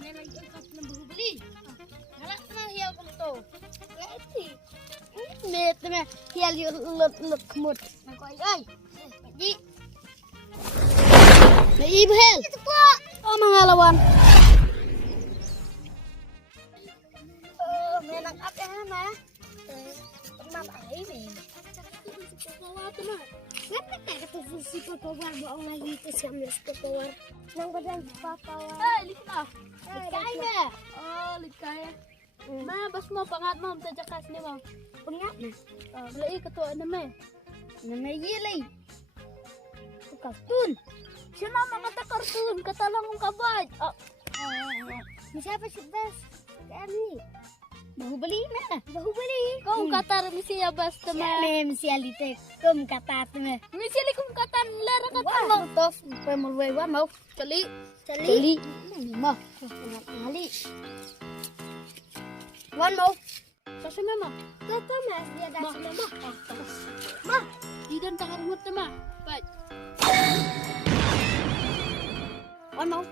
Kami lagi angkat ng Bãhubali. Halak na hiyaw ko to. Ready. Met na hiyaw lut kemut. Nako ay. Pagi. Naibhel. Ito po. Oh mga lawan. Menang apa ma? Pernah ay ni. Pagawat na. Ngapa ka fungsi papawar mo lagi ito siya mes papawar. Nang badan papawar. Ay, lika. Likay na. Oh, likay. Ma, bas mo pangat mo sa jakas ni mo. Pangat na. Balai ka to ano me? Na may yelay. Kartun. Siya na mga kartun katalang mong kabad. Siapa si bas? Kami. Bãhubali na. Bãhubali. Kau kata misiya basta ma. Misiya litek. Kum kata me. Misiya li kum kata lara kata mau tof. Pemulway wa mau. Cali. Mau. Ngali. Wan mau. Sasa mama. Kata mas dia dah mama. Ma. Idan takar mut ma. Baik. Wan mau.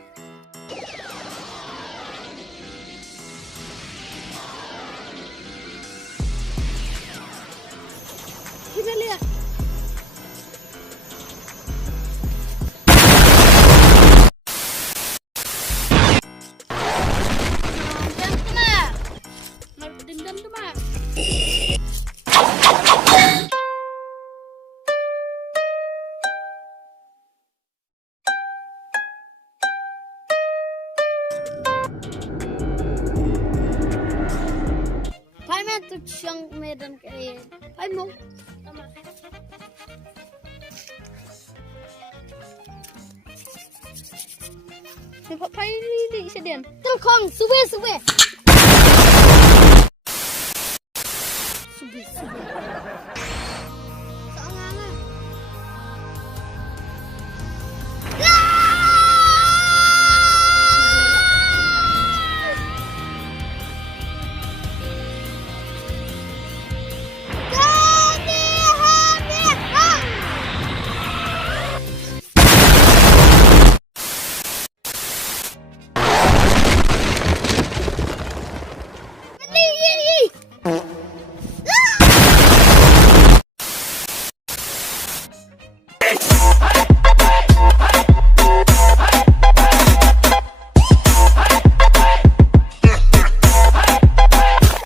Kita lihat. Dendam tu mah. Pai mah tu siang medan kayak. Pai mau. Nampak pai ni sedian. Telkong, sube. Sube.